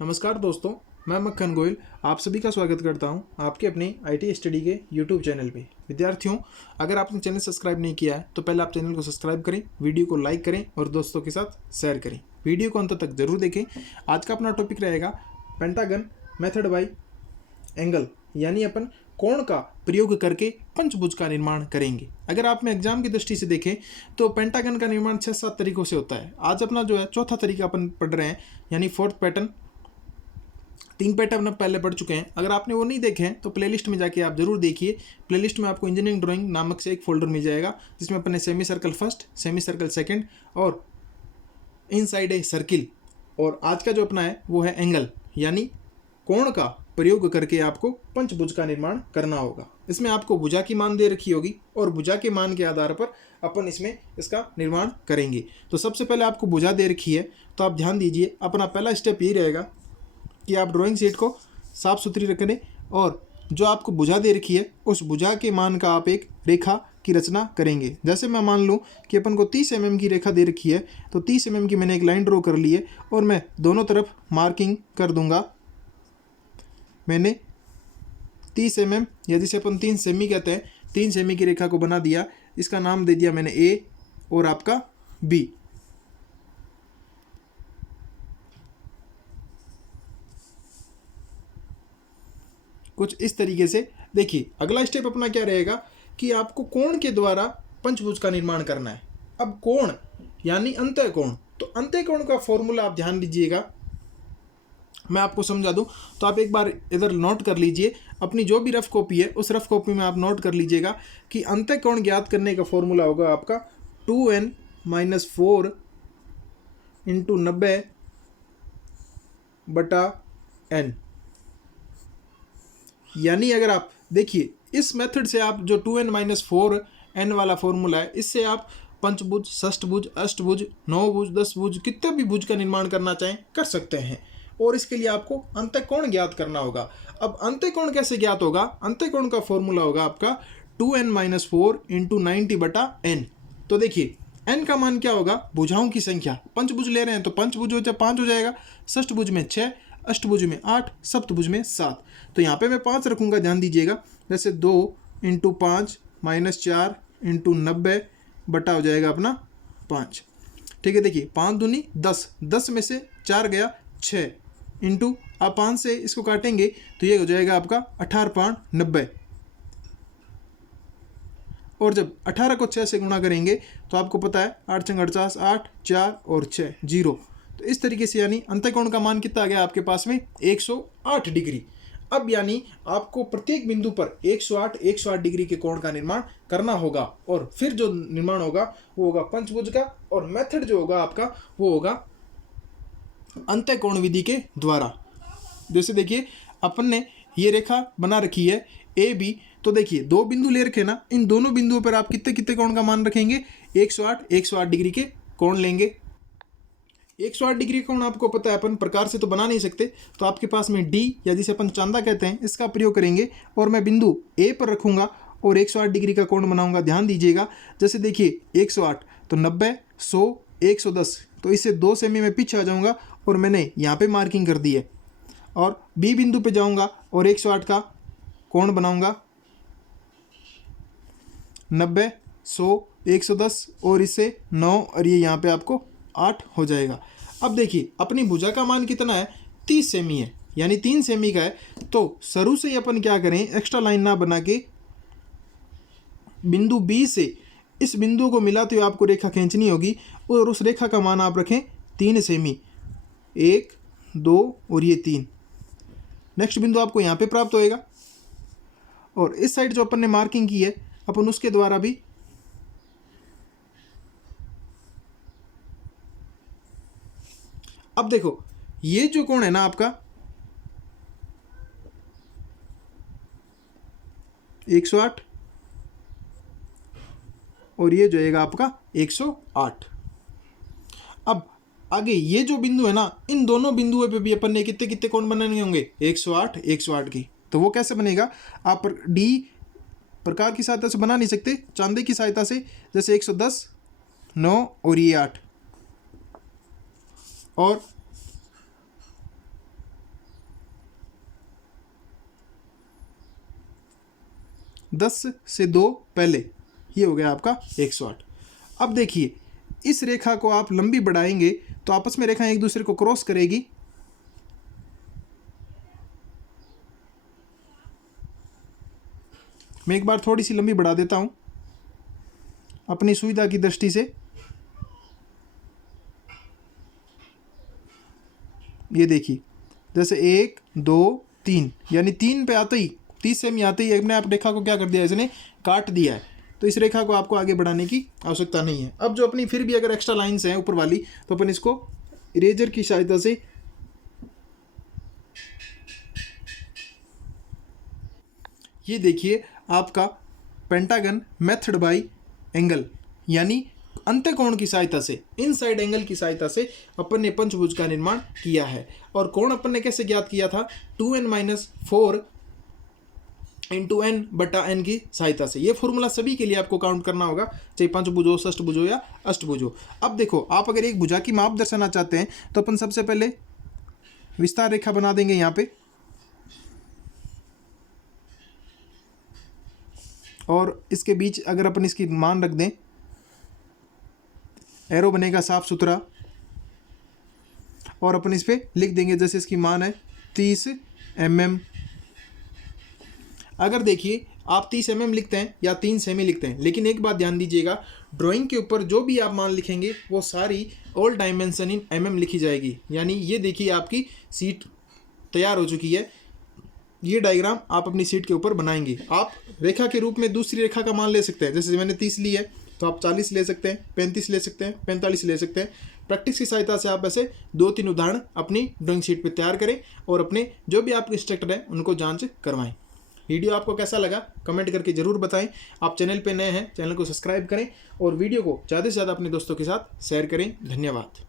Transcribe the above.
नमस्कार दोस्तों, मैं मक्खन गोयल आप सभी का स्वागत करता हूं आपके अपने आईटी स्टडी के यूट्यूब चैनल पे। विद्यार्थियों, अगर आपने चैनल सब्सक्राइब नहीं किया है तो पहले आप चैनल को सब्सक्राइब करें, वीडियो को लाइक करें और दोस्तों के साथ शेयर करें। वीडियो को अंत तक जरूर देखें। आज का अपना टॉपिक रहेगा पेंटागन मेथड बाय एंगल, यानी अपन कोण का प्रयोग करके पंचभुज का निर्माण करेंगे। अगर आप में एग्जाम की दृष्टि से देखें तो पेंटागन का निर्माण 6-7 तरीकों से होता है। आज अपना जो है चौथा तरीका अपन पढ़ रहे हैं, यानी फोर्थ पैटर्न। 3 पैटर्न अब पहले पढ़ चुके हैं। अगर आपने वो नहीं देखे हैं तो प्लेलिस्ट में जाके आप जरूर देखिए। प्लेलिस्ट में आपको इंजीनियरिंग ड्राइंग नामक से एक फोल्डर मिल जाएगा, जिसमें अपने semi circle first, semi circle second और इनसाइड ए सर्किल। और आज का जो अपना है वो है एंगल, यानी कोण का प्रयोग करके आपको पंचभुज का निर्माण करना होगा। इसमें आपको भुजा की मान दे रखी होगी और भुजा के मान के आधार पर अपन इसमें इसका निर्माण करेंगे। तो सबसे पहले आपको भुजा दे रखी है, तो आप ध्यान दीजिए। अपना पहला स्टेप ये रहेगा कि आप ड्राइंग शीट को साफ सुथरी रखें और जो आपको भुजा दे रखी है उस भुजा के मान का आप एक रेखा की रचना करेंगे। जैसे मैं मान लूँ कि अपन को 30 mm की रेखा दे रखी है, तो 30 mm की मैंने एक लाइन ड्रॉ कर ली है और मैं दोनों तरफ मार्किंग कर दूंगा। मैंने 30 mm या जिसे अपन 3 सेमी कहते हैं, 3 सेमी की रेखा को बना दिया। इसका नाम दे दिया मैंने ए और आपका बी। कुछ इस तरीके से देखिए। अगला स्टेप अपना क्या रहेगा कि आपको कोण के द्वारा पंचभुज का निर्माण करना है। अब कोण यानी अंतःकोण, तो अंतःकोण का फॉर्मूला आप ध्यान दीजिएगा, मैं आपको समझा दूं। तो आप एक बार इधर नोट कर लीजिए, अपनी जो भी रफ कॉपी है उस रफ कॉपी में आप नोट कर लीजिएगा कि अंतःकोण ज्ञात करने का फॉर्मूला होगा आपका 2n - 4 × 90/n। यानी अगर आप देखिए इस मेथड से आप जो 2n - 4n वाला फॉर्मूला है, इससे आप पंचभुज, षष्ठभुज, अष्टभुज, नवभुज, 10 भुज, कितने भी भुज का निर्माण करना चाहें कर सकते हैं। और इसके लिए आपको अंतःकोण ज्ञात करना होगा। अब अंतःकोण कैसे ज्ञात होगा? अंतःकोण का फॉर्मूला होगा आपका 2n - 4 × 90/n। तो देखिए n का मान क्या होगा? भुजाओं की संख्या। पंचभुज ले रहे हैं तो पंचभुज हो जाए 5 हो जाएगा, षष्ठभुज में 6, अष्टभुज में 8, सप्तभुज में 7। तो यहाँ पे मैं 5 रखूँगा, ध्यान दीजिएगा। जैसे 2 × 5 - 4 × 90 बटा हो जाएगा अपना 5। ठीक है, देखिए 5 दूनी 10, 10 में से 4 गया 6 इंटू, आप 5 से इसको काटेंगे तो ये हो जाएगा आपका 18×5 = 90। और जब 18 को 6 से गुणा करेंगे तो आपको पता है 8 × 6 = 48, 8, 4 और 6 0। तो इस तरीके से यानी अंतःकोण का मान कितना आ गया आपके पास में? 108 डिग्री। अब यानी आपको प्रत्येक बिंदु पर 108 डिग्री के कोण का निर्माण करना होगा। और फिर जो निर्माण होगा वो होगा पंचभुज का। और मेथड जो होगा आपका वो होगा अंतःकोण विधि के द्वारा। जैसे देखिए अपन ने ये रेखा बना रखी है ए बी, तो देखिए 2 बिंदु ले रखे ना, इन दोनों बिंदुओं पर आप कितने कितने कोण का मान रखेंगे? 108 डिग्री के कोण लेंगे। 108 डिग्री कोण आपको पता है अपन प्रकार से तो बना नहीं सकते, तो आपके पास में डी या जिसे अपन चांदा कहते हैं इसका प्रयोग करेंगे। और मैं बिंदु ए पर रखूंगा और 108 डिग्री का कोण बनाऊंगा। ध्यान दीजिएगा, जैसे देखिए 108 तो 90, 100, 110, तो इससे 2 सेमी में पीछे आ जाऊंगा और मैंने यहाँ पे मार्किंग कर दी है। और बी बिंदु पे जाऊंगा और 108 का कोण बनाऊंगा 90, 100, 110 और इससे 9 और ये यहाँ पे आपको 8 हो जाएगा। अब देखिए अपनी भुजा का मान कितना है? 30 सेमी है, यानी 3 सेमी का है। तो शुरू से ही अपन क्या करें, एक्स्ट्रा लाइन ना बना के बिंदु बी से इस बिंदु को मिलाते हुए आपको रेखा खींचनी होगी और उस रेखा का मान आप रखें 3 सेमी। 1, 2 और ये 3। नेक्स्ट बिंदु आपको यहाँ पे प्राप्त होएगा और इस साइड जो अपन ने मार्किंग की है अपन उसके द्वारा भी अब देखो ये जो कोण है ना आपका 108 और ये जो है आपका 108। अब आगे ये जो बिंदु है ना, इन दोनों बिंदुओं पे भी अपन ने कितने कितने कोण बनाने होंगे? 108 की। तो वो कैसे बनेगा? आप डी प्रकार की सहायता से बना नहीं सकते, चांदे की सहायता से। जैसे 110, 9 और ये 8 और 10 से 2 पहले, ये हो गया आपका 108। अब देखिए इस रेखा को आप लंबी बढ़ाएंगे तो आपस में रेखाएं एक दूसरे को क्रॉस करेगी। मैं एक बार थोड़ी सी लंबी बढ़ा देता हूं अपनी सुविधा की दृष्टि से। ये देखिए जैसे 1 2 3, यानी 3 पे आते ही 30 सेमी आते ही अपने आप रेखा को क्या कर दिया, इसने काट दिया है। तो इस रेखा को आपको आगे बढ़ाने की आवश्यकता नहीं है। अब जो अपनी फिर भी अगर एक्स्ट्रा लाइंस हैं ऊपर वाली, तो अपन इसको इरेजर की सहायता से ये देखिए आपका पेंटागन मेथड बाय एंगल, यानी अंत्यकोण की सहायता से, इनसाइड एंगल की सहायता से अपन ने पंचभुज का निर्माण किया है। और कोण अपन ने कैसे ज्ञात किया था, 2n-4 इंटू n बटा n की सहायता से। ये फॉर्मूला सभी के लिए आपको काउंट करना होगा, चाहे पंचभुज हो, षष्ठभुज हो या अष्टभुज हो। अब देखो आप अगर एक भुजा की माप दर्शाना चाहते हैं तो अपन सबसे पहले विस्तार रेखा बना देंगे यहाँ पे, और इसके बीच अगर अपन इसकी मान रख दें, एरो बनेगा साफ सुथरा, और अपन इस पर लिख देंगे जैसे इसकी मान है 30 mm। अगर देखिए आप 30 mm लिखते हैं या 3 सेमी लिखते हैं, लेकिन एक बात ध्यान दीजिएगा, ड्राइंग के ऊपर जो भी आप मान लिखेंगे वो सारी ऑल डायमेंशन इन mm लिखी जाएगी। यानी ये देखिए आपकी सीट तैयार हो चुकी है। ये डायग्राम आप अपनी सीट के ऊपर बनाएंगे। आप रेखा के रूप में दूसरी रेखा का मान ले सकते हैं, जैसे मैंने 30 ली है तो आप 40 ले सकते हैं, 35 ले सकते हैं, 45 ले सकते हैं। प्रैक्टिस की सहायता से आप ऐसे 2-3 उदाहरण अपनी ड्राइंग शीट पे तैयार करें और अपने जो भी आपके इंस्ट्रक्टर हैं उनको जांच करवाएं। वीडियो आपको कैसा लगा कमेंट करके ज़रूर बताएं। आप चैनल पे नए हैं, चैनल को सब्सक्राइब करें और वीडियो को ज़्यादा से ज़्यादा अपने दोस्तों के साथ शेयर करें। धन्यवाद।